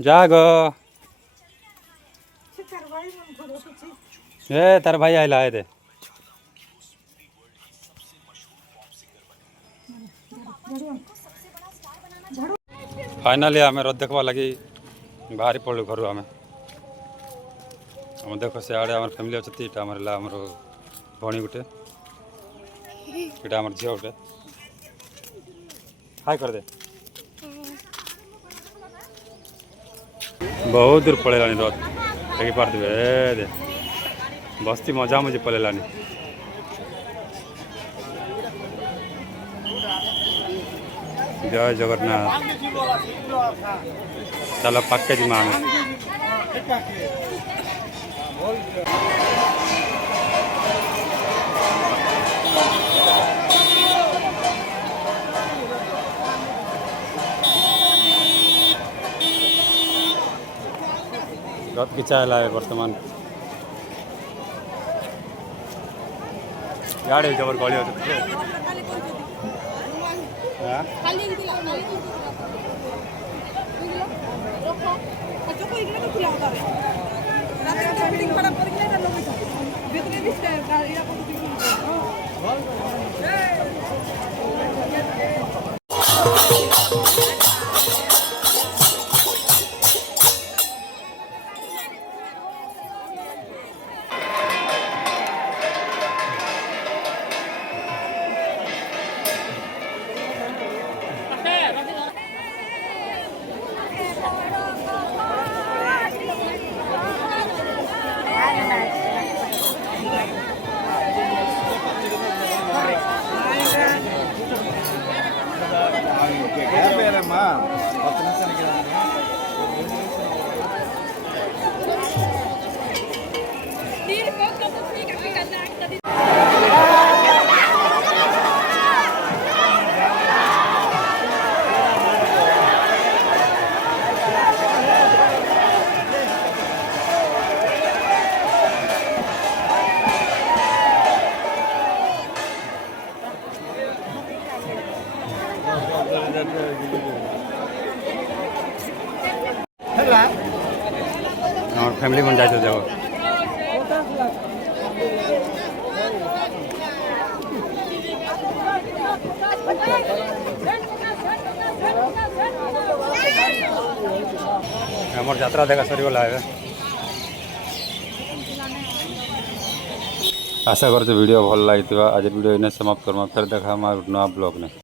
जाग ए तार भाई आइला है दे फाइनाली आम रथ देखवा लगी बाहरी पड़ू घर आम आम देख से आड़े आम फैमिली अच्छी इटा आम भणी गोटे इटा झील गोटे हाय कर दे बहुत दूर पड़ेलानी रथ देखी पार्थे दे बस्ती मजा मजी पड़ेलानी जय जगन्नाथ चलो पक्के जी माँ रथ की चाय लाए वर्तमान यार जबर गली होते फैमिली मन जाए जाओ आम यात्रा देखा सरीगला है आशा कर वीडियो भल लगी आज वीडियो इन समाप्त करमा फिर देखा नया ब्लॉग ने।